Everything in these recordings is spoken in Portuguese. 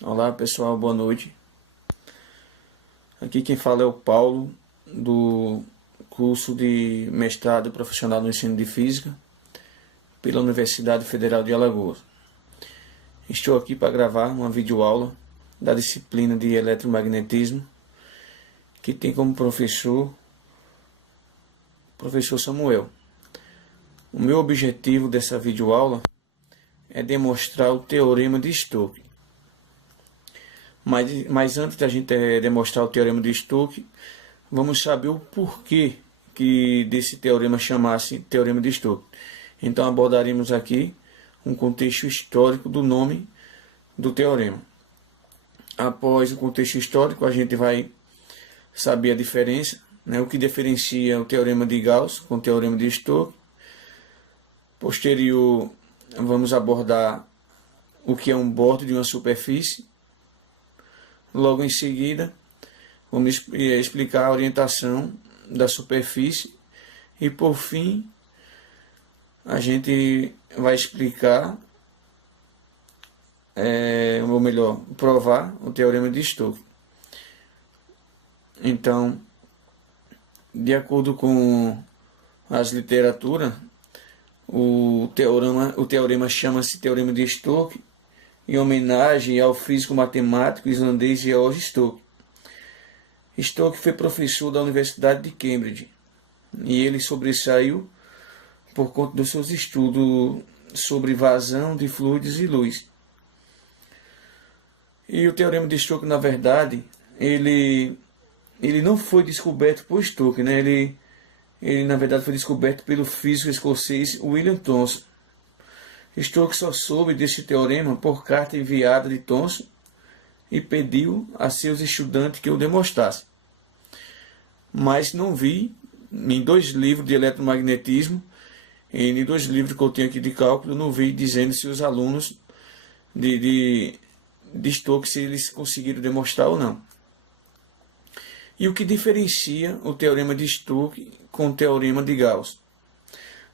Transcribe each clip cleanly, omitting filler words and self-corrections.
Olá pessoal, boa noite. Aqui quem fala é o Paulo, do curso de mestrado profissional no ensino de física pela Universidade Federal de Alagoas. Estou aqui para gravar uma videoaula da disciplina de eletromagnetismo, que tem como professor o professor Samuel. O meu objetivo dessa videoaula é demonstrar o teorema de Stokes. Mas antes da gente demonstrar o teorema de Stokes, vamos saber o porquê que desse teorema chamasse teorema de Stokes. Então abordaremos aqui um contexto histórico do nome do teorema. Após o contexto histórico, a gente vai saber a diferença, o que diferencia o teorema de Gauss com o teorema de Stokes. Posterior, vamos abordar o que é um bordo de uma superfície. Logo em seguida, vamos explicar a orientação da superfície e, por fim, a gente vai explicar, ou melhor, provar o teorema de Stokes. Então, de acordo com as literaturas, o teorema chama-se teorema de Stokes, em homenagem ao físico matemático islandês George Stokes. Stokes foi professor da Universidade de Cambridge e ele sobressaiu por conta dos seus estudos sobre vazão de fluidos e luz. E o teorema de Stokes, na verdade, ele não foi descoberto por Stokes, né? Ele na verdade foi descoberto pelo físico escocês William Thomson. Stokes só soube desse teorema por carta enviada de Thomson e pediu a seus estudantes que o demonstrassem. Mas não vi em 2 livros de eletromagnetismo, em 2 livros que eu tenho aqui de cálculo, não vi dizendo se os alunos de Stokes, se eles conseguiram demonstrar ou não. E o que diferencia o teorema de Stokes com o teorema de Gauss?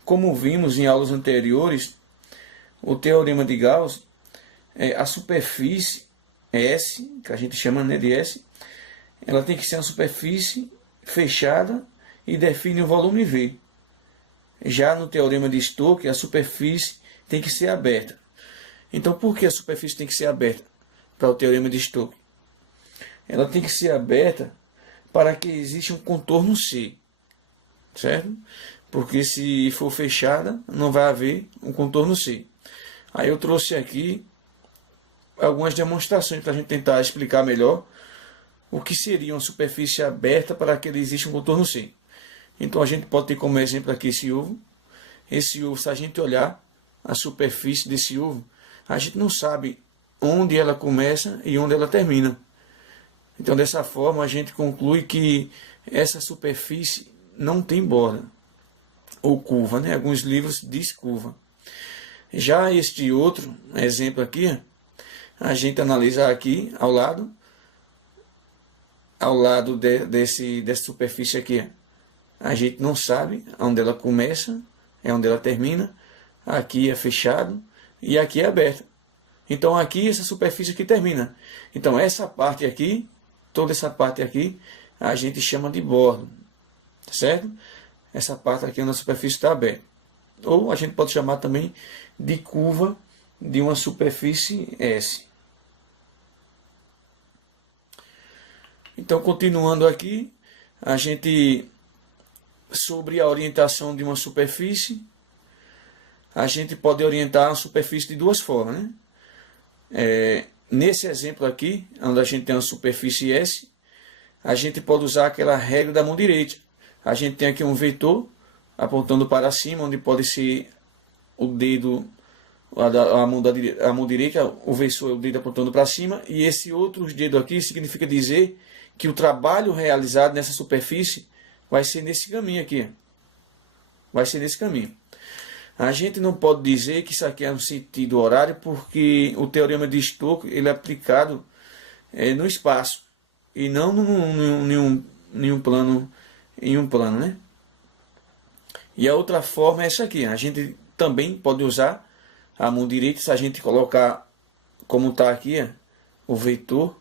Como vimos em aulas anteriores, o teorema de Gauss, a superfície S, que a gente chama de S, ela tem que ser uma superfície fechada e define o volume V. Já no teorema de Stokes, a superfície tem que ser aberta. Então, por que a superfície tem que ser aberta para o teorema de Stokes? Ela tem que ser aberta para que exista um contorno C, certo? Porque se for fechada, não vai haver um contorno C. Aí eu trouxe aqui algumas demonstrações para a gente tentar explicar melhor o que seria uma superfície aberta para que exista um contorno C. Então a gente pode ter como exemplo aqui esse ovo. Esse ovo, se a gente olhar a superfície desse ovo, a gente não sabe onde ela começa e onde ela termina. Então dessa forma a gente conclui que essa superfície não tem borda ou curva, né? Alguns livros diz curva. Já este outro exemplo aqui, a gente analisa aqui ao lado dessa superfície aqui. A gente não sabe onde ela começa, é onde ela termina. Aqui é fechado e aqui é aberto. Então aqui essa superfície aqui termina. Então essa parte aqui, toda essa parte aqui, a gente chama de bordo, certo? Essa parte aqui onde a superfície está aberta. Ou a gente pode chamar também de curva de uma superfície S. Então, continuando aqui, a gente, sobre a orientação de uma superfície, a gente pode orientar a superfície de 2 formas, né? Nesse exemplo aqui, onde a gente tem uma superfície S, a gente pode usar aquela regra da mão direita. A gente tem aqui um vetor apontando para cima, onde pode ser o dedo, a mão direita, o versor é o dedo apontando para cima, e esse outro dedo aqui significa dizer que o trabalho realizado nessa superfície vai ser nesse caminho aqui. Vai ser nesse caminho. A gente não pode dizer que isso aqui é no sentido horário, porque o teorema de Stokes ele é aplicado no espaço e não em um plano, né? E a outra forma é essa aqui. A gente também pode usar a mão direita, se a gente colocar como está aqui, o vetor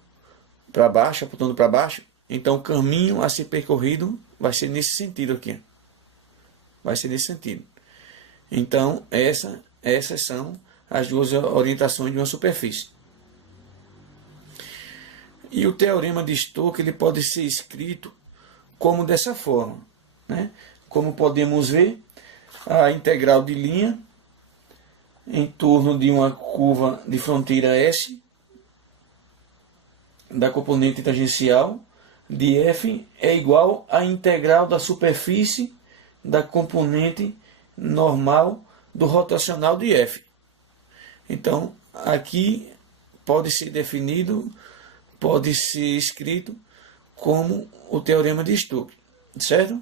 para baixo, apontando para baixo, então o caminho a ser percorrido vai ser nesse sentido aqui. Vai ser nesse sentido. Então, essas são as duas orientações de uma superfície. E o teorema de Stokes ele pode ser escrito como dessa forma, né? Como podemos ver, a integral de linha em torno de uma curva de fronteira S da componente tangencial de f é igual à integral da superfície da componente normal do rotacional de f. Então, aqui pode ser definido, pode ser escrito como o teorema de Stokes, certo?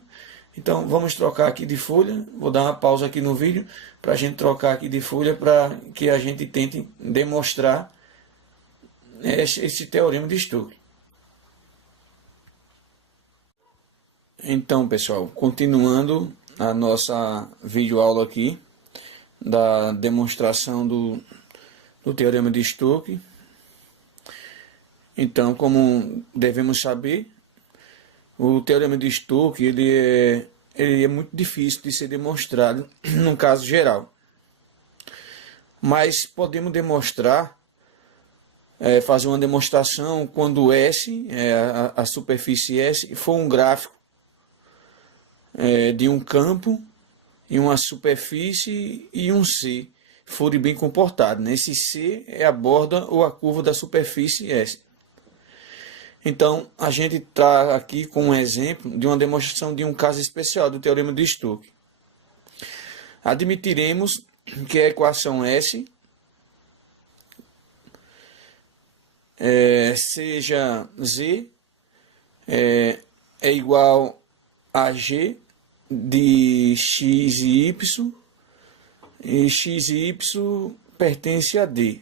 Então, vamos trocar aqui de folha. Vou dar uma pausa aqui no vídeo para a gente trocar aqui de folha para que a gente tente demonstrar esse teorema de Stokes. Então, pessoal, continuando a nossa videoaula aqui da demonstração do teorema de Stokes. Então, como devemos saber, o teorema de Stokes ele é muito difícil de ser demonstrado num caso geral. Mas podemos demonstrar, fazer uma demonstração quando S, a superfície S, for um gráfico de um campo e uma superfície e um C forem bem comportados. Esse C é a borda ou a curva da superfície S. Então, a gente está aqui com um exemplo de uma demonstração de um caso especial do teorema de Stokes. Admitiremos que a equação S seja Z é igual a G de x e y pertence a D.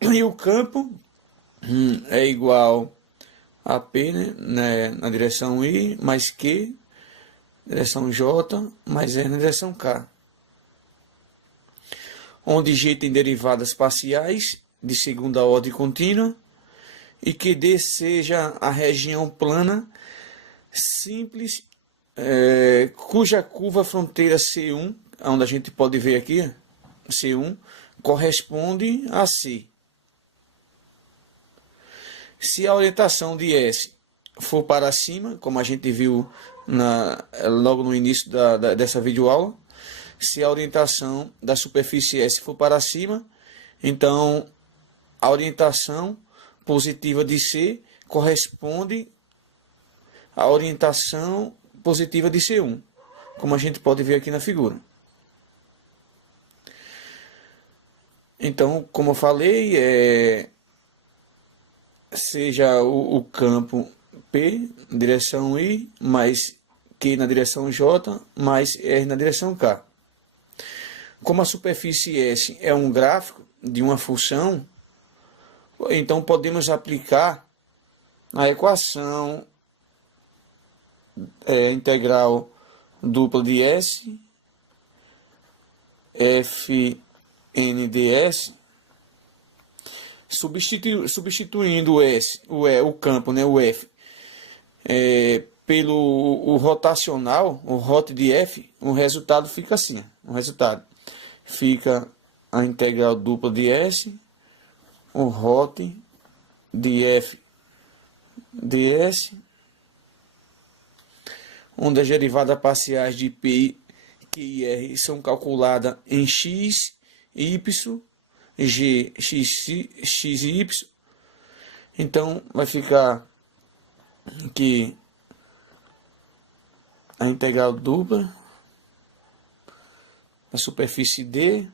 E o campo é igual a P, né, na direção I, mais Q, direção J, mais R na direção K. Onde G tem derivadas parciais de segunda ordem contínua e que D seja a região plana simples, cuja curva fronteira C1, onde a gente pode ver aqui, C1, corresponde a C. Se a orientação de S for para cima, como a gente viu logo no início dessa videoaula, se a orientação da superfície S for para cima, então a orientação positiva de C corresponde à orientação positiva de C1, como a gente pode ver aqui na figura. Então, como eu falei, seja o campo P, direção I, mais Q na direção J, mais R na direção K. Como a superfície S é um gráfico de uma função, então podemos aplicar a equação integral dupla de S, Fn ds, substituindo o campo, né, o F, pelo o rotacional, o rot de F, o resultado fica assim. O resultado fica a integral dupla de S, o rot de F ds, onde as derivadas parciais de P, Q e R são calculadas em x, y, g, x e y. Então vai ficar aqui a integral dupla da superfície D,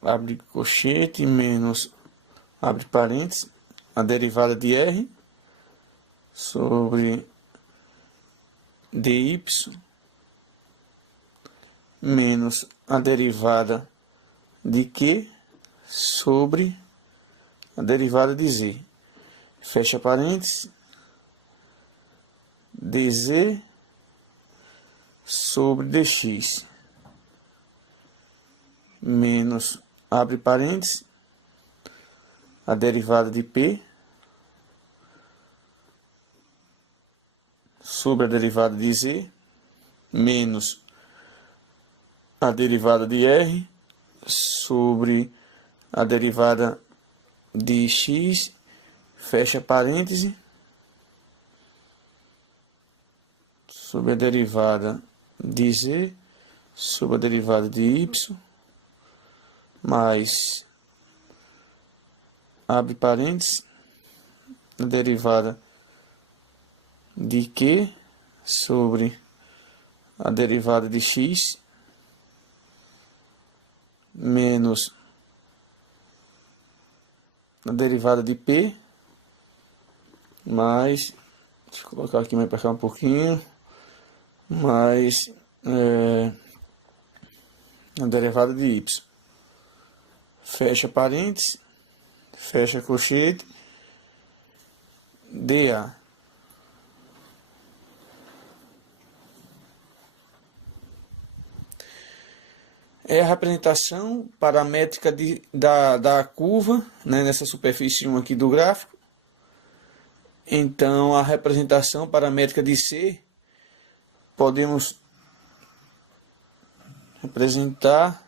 abre colchete, menos, abre parênteses, a derivada de R sobre dy menos a derivada de Q sobre a derivada de Z. Fecha parênteses, dz sobre dx menos abre parênteses, a derivada de P sobre a derivada de Z menos a derivada de R sobre a derivada de X, fecha parêntese, sobre a derivada de Z sobre a derivada de Y, mais, abre parênteses, a derivada de Q sobre a derivada de X, menos a derivada de P, mais, deixa eu colocar aqui mais para cá um pouquinho, mais a derivada de Y. Fecha parênteses, fecha colchete, dA. É a representação paramétrica da curva, né, nessa superfície 1 aqui do gráfico. Então, a representação paramétrica de C, podemos representar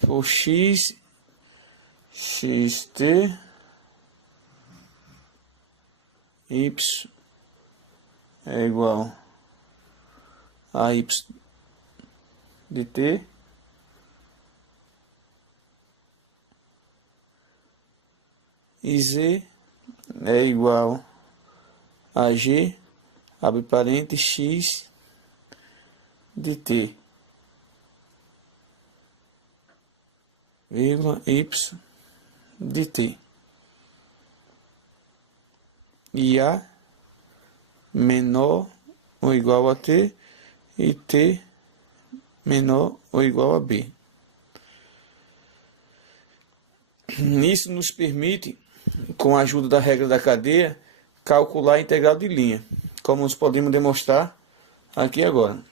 por x, xt, y é igual a y de t e z é igual a g, abre parênteses, x de t, vírgula, y de t. E a menor ou igual a t e t menor ou igual a b. Isso nos permite, com a ajuda da regra da cadeia, calcular a integral de linha, como nós podemos demonstrar aqui agora.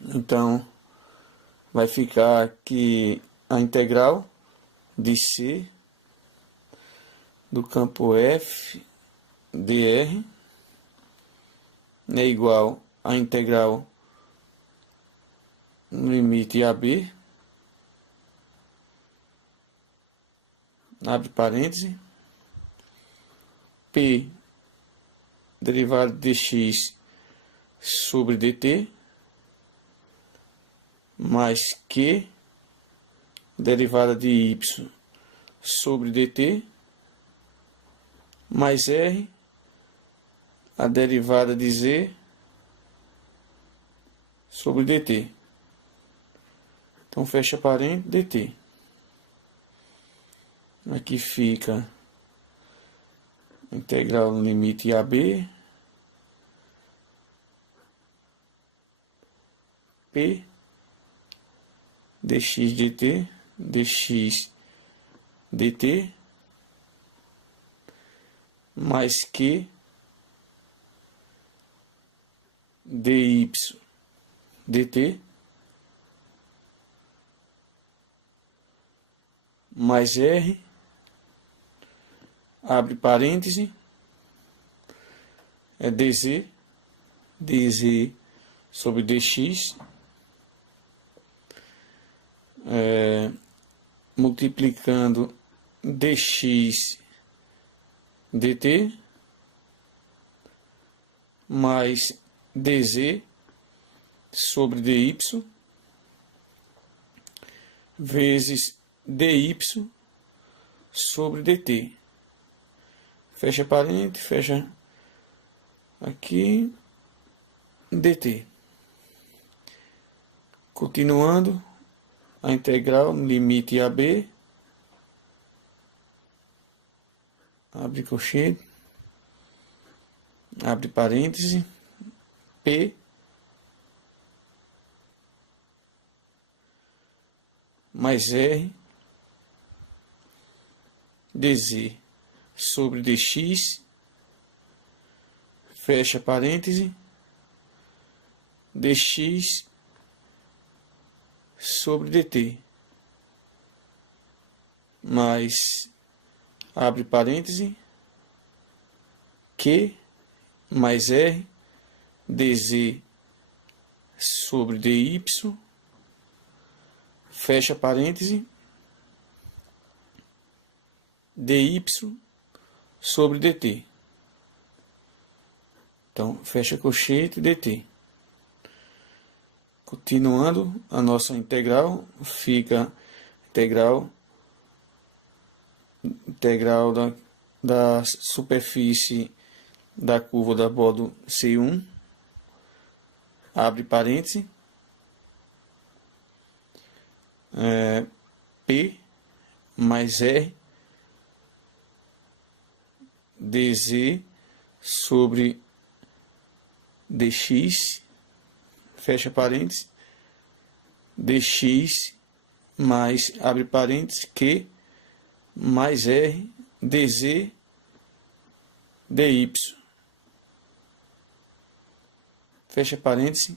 Então, vai ficar aqui a integral de C do campo f dr é igual a integral no limite AB, abre parêntese, P derivada de x sobre dt, mais Q derivada de y sobre dt, mais R a derivada de z sobre dt. Então fecha parênteses, dt. Aqui fica integral no limite AB, P dx dt, dx dt, mais Q dy dt, mais R, abre parêntese, é dz sobre dx, multiplicando dx dt, mais dz sobre dy, vezes dy sobre dt. Fecha parênteses, fecha aqui, dt. Continuando, a integral no limite AB, abre colchete, abre parêntese, P mais R dz sobre dx, fecha parêntese, dx sobre dt. mais, abre parêntese, Q mais R dz sobre dy, fecha parêntese, dy sobre dt. Então, fecha colchete dt. Continuando a nossa integral, fica integral da superfície da curva da bordo C1, abre parêntese, P mais R dz sobre dx, fecha parênteses, dx mais, abre parênteses, Q mais R dz dy, fecha parênteses,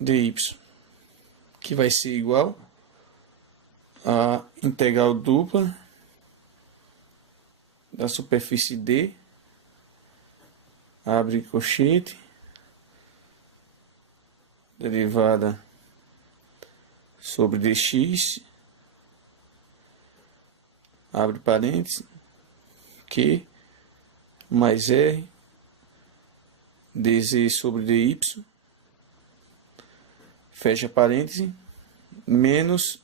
dy, que vai ser igual a integral dupla da superfície D, abre colchete, derivada sobre dx, abre parênteses, Q mais R dz sobre dy, fecha parênteses, menos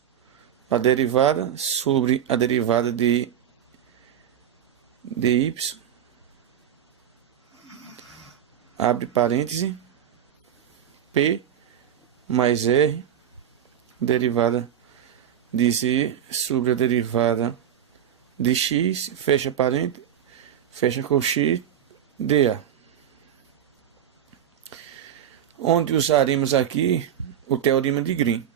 a derivada sobre a derivada de dy, abre parêntese, P mais R, derivada de z sobre a derivada de x, fecha parêntese, fecha colchete, dA. Onde usaremos aqui o teorema de Green.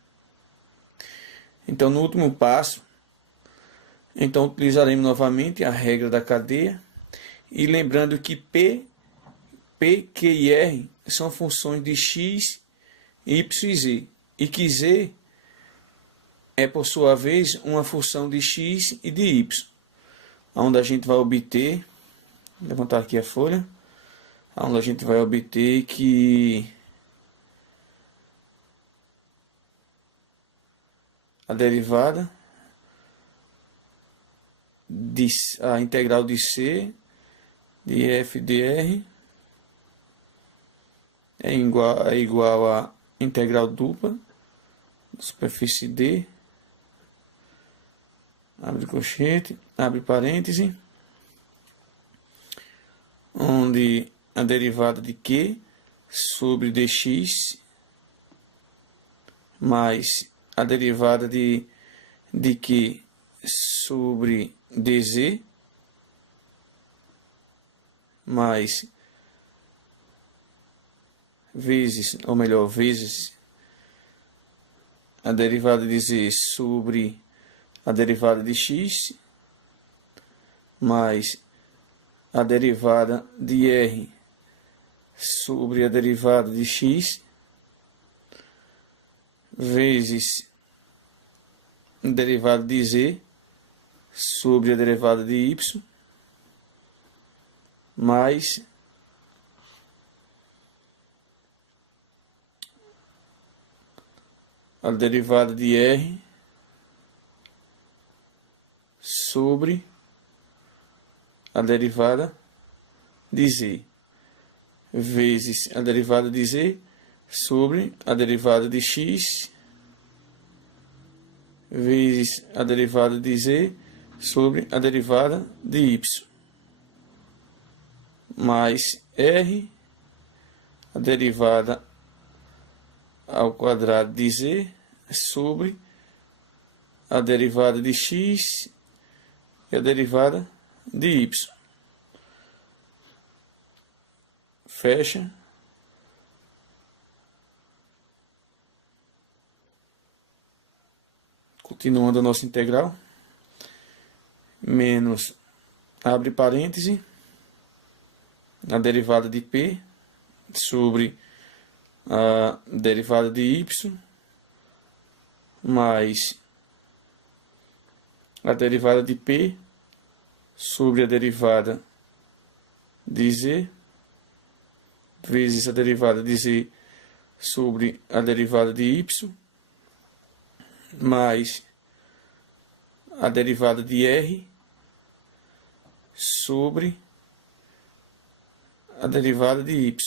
Então, no último passo, então utilizaremos novamente a regra da cadeia, e lembrando que P, Q e R são funções de x, y e z, e que z é, por sua vez, uma função de x e de y, onde a gente vai obter, vou levantar aqui a folha, onde a gente vai obter que a derivada a integral de C de f dr é igual a integral dupla da superfície D, abre colchete, abre parêntese, onde a derivada de Q sobre dx mais a derivada de Q sobre dz mais vezes, ou melhor, vezes a derivada de z sobre a derivada de x mais a derivada de r sobre a derivada de x vezes a derivada de z sobre a derivada de y mais a derivada de r sobre a derivada de z vezes a derivada de z sobre a derivada de x vezes a derivada de z sobre a derivada de y mais r, a derivada ao quadrado de z sobre a derivada de x e a derivada de y. Fecha. Continuando a nossa integral. Menos, abre parêntese, a derivada de P sobre a derivada de y mais a derivada de p sobre a derivada de z vezes a derivada de z sobre a derivada de y mais a derivada de r sobre a derivada de y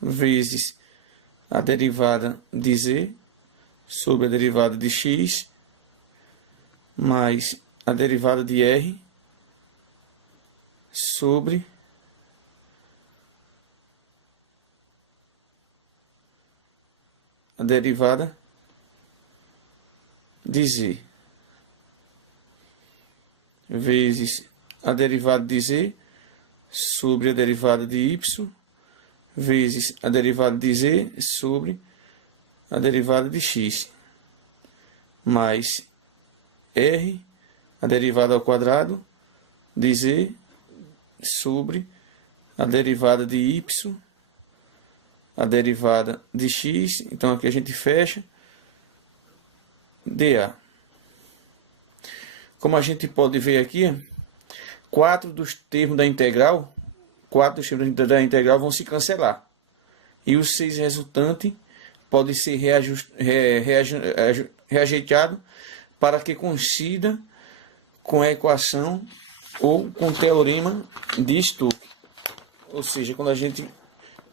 vezes a derivada de z sobre a derivada de x mais a derivada de r sobre a derivada de z vezes a derivada de z sobre a derivada de y vezes a derivada de z sobre a derivada de x mais r, a derivada ao quadrado de z sobre a derivada de y, a derivada de x. Então aqui a gente fecha dA. Como a gente pode ver aqui, 4 dos termos da integral vão se cancelar. E os 6 resultantes podem ser reajeitados para que coincida com a equação ou com o teorema de Stokes. Ou seja, quando a gente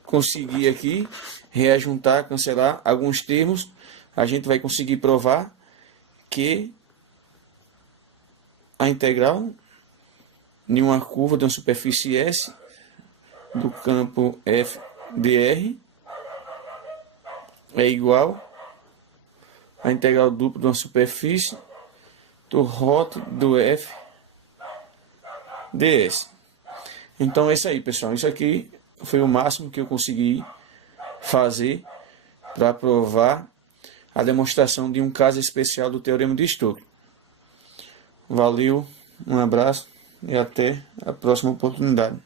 conseguir aqui reajuntar, cancelar alguns termos, a gente vai conseguir provar que a integral de uma curva de uma superfície S do campo f dr é igual à integral dupla de uma superfície do rótulo do f ds. Então é isso aí, pessoal. Isso aqui foi o máximo que eu consegui fazer para provar a demonstração de um caso especial do teorema de Stokes. Valeu, um abraço e até a próxima oportunidade.